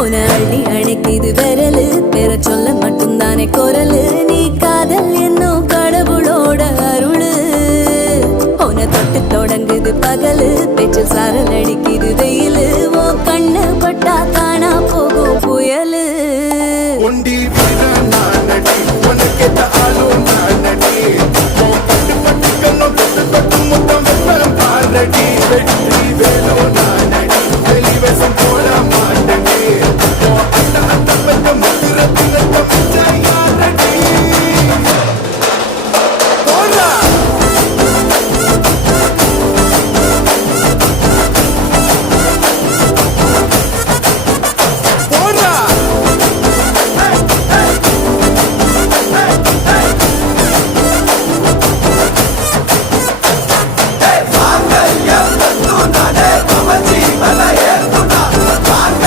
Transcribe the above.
உன அள்ளி அணைக்குது விரலு பெற சொல்ல மட்டும்தானே குரலு நீ காதல் என்னும் கடவுளோட அருளு உன தொட்டு தொடங்குது பகலு பேச்சில் சாரல் அடிக்குது வெயிலு ஓ கண்ணு பட்டா காணா போகும் புயலு ஒண்டி வீரன் நானடி உனக்கேத்த ஆளும் நானடி பட்டு பட்டு கண்ணம் தொட்டு தொட்டு முத்தம் வெப்பம் பாரடி வெற்றி வேலோ